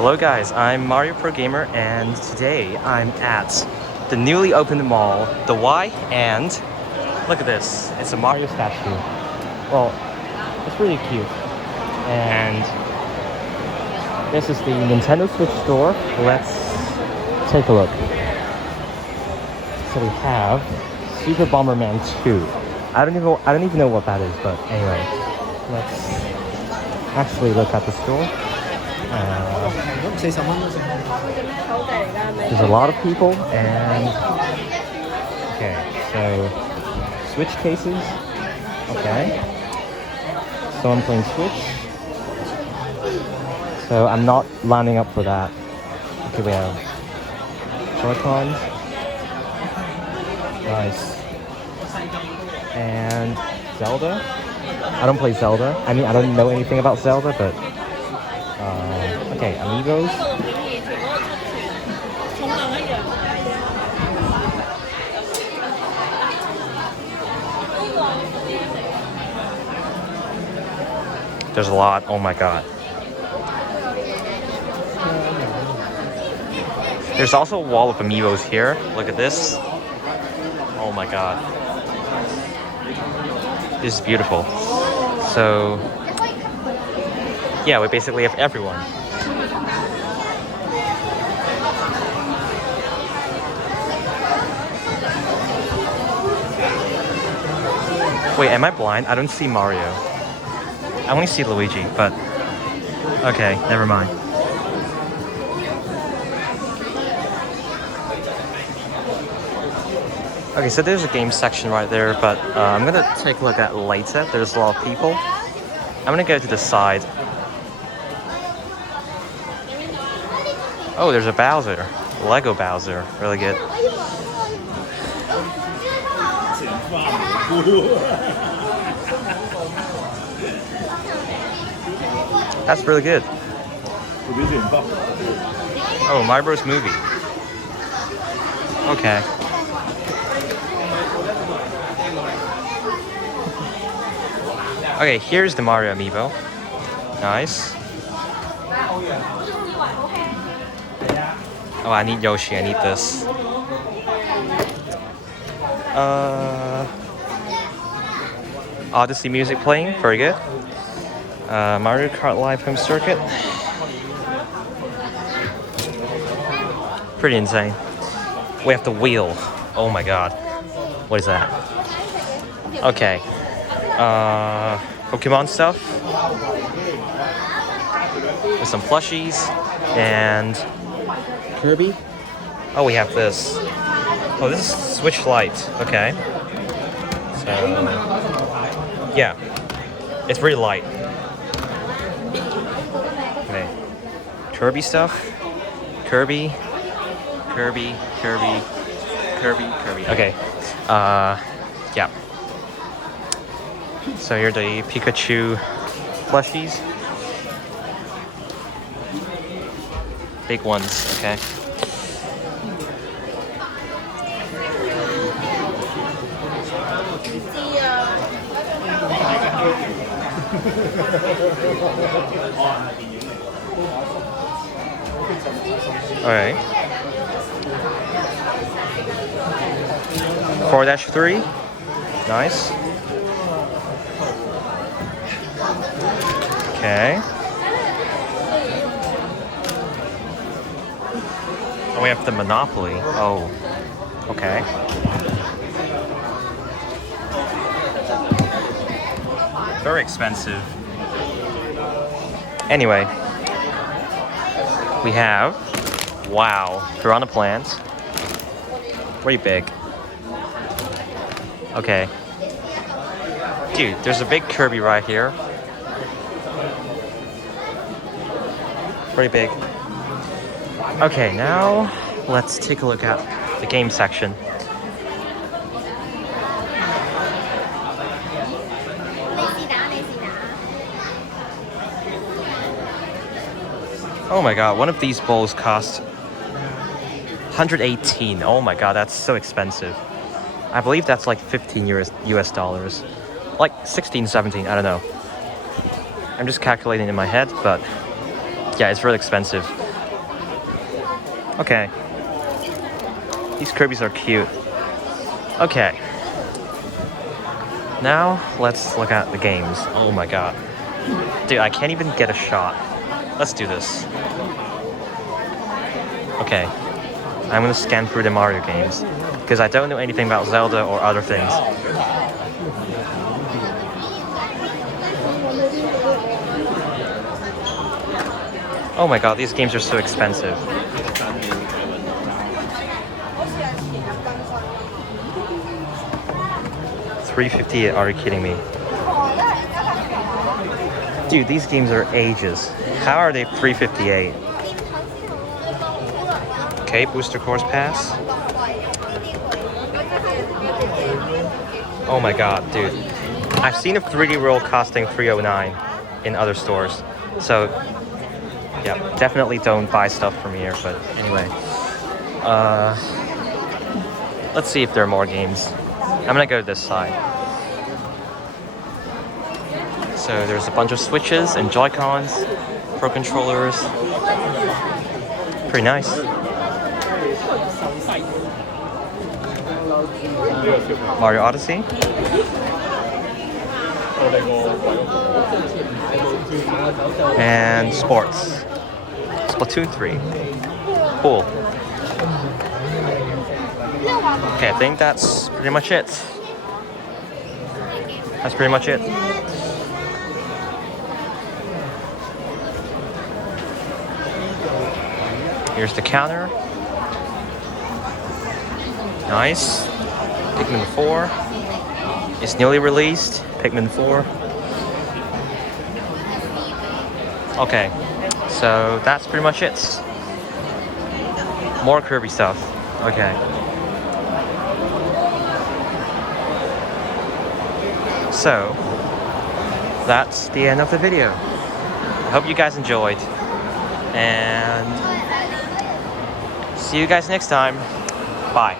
Hello guys, I'm Mario Pro Gamer and today I'm at the newly opened mall, Tai Wai, and look at this, it's a Mario statue. Well, it's really cute. And this is the Nintendo Switch store. Let's take a look. So we have Super Bomberman 2. I don't even know what that is, but anyway, let's actually look at the store. There's a lot of people and okay, so Switch cases. Okay, so I'm playing Switch, so I'm not lining up for that. Okay, we have Joy-Cons. Nice. And Zelda. I don't play Zelda. I mean, I don't know anything about Zelda, but okay, Amigos. There's a lot. Oh my god. There's also a wall of Amiibos here. Look at this. Oh my god. This is beautiful. So, yeah, we basically have everyone. Wait, am I blind? I don't see Mario. I only see Luigi, but okay, never mind. Okay, so there's a game section right there, but I'm gonna take a look at later. There's a lot of people. I'm gonna go to the side. Oh, there's a Bowser. Lego Bowser. Really good. That's really good. Oh, My Bros Movie. Okay. Okay, here's the Mario amiibo. Nice. Oh, I need Yoshi. I need this. Odyssey music playing. Very good. Mario Kart Live Home Circuit. Pretty insane. We have the wheel. Oh my god. What is that? Okay. Pokemon stuff. With some plushies. And Kirby. Oh, we have this. Oh, this is Switch Lite. Okay. So, yeah. It's really light. Okay. Kirby stuff. Kirby. Okay. Yeah. So here are the Pikachu plushies. Big ones, okay. Alright. 4-3. Nice. Okay. Oh, we have the Monopoly. Oh. Okay. Very expensive. Anyway. We have... Wow. Piranha Plant. Very big. Okay. Dude, there's a big Kirby right here. Very big. Okay, now let's take a look at the game section. Oh my god, one of these bowls cost 118. Oh my god, that's so expensive. I believe that's like 15 US dollars. Like 16, 17, I don't know. I'm just calculating in my head, but yeah, it's really expensive. Okay. These Kirby's are cute. Okay. Now, let's look at the games. Oh my god. Dude, I can't even get a shot. Let's do this. Okay. I'm gonna scan through the Mario games, because I don't know anything about Zelda or other things. Oh my god, these games are so expensive. $3.58, are you kidding me? Dude, these games are ages. How are they $3.58? Okay, booster course pass. Oh my god, dude. I've seen a 3D roll costing $3.09 in other stores. So, yeah, definitely don't buy stuff from here, but anyway. Let's see if there are more games. I'm gonna go to this side. So there's a bunch of Switches and Joy-Cons, Pro Controllers. Pretty nice. Mario Odyssey. And sports. Splatoon 3. Cool. Okay, I think that's pretty much it. That's pretty much it. Here's the counter. Nice. Pikmin 4. It's newly released. Pikmin 4. Okay, so that's pretty much it. More Kirby stuff. Okay. So, that's the end of the video. I hope you guys enjoyed. And see you guys next time. Bye.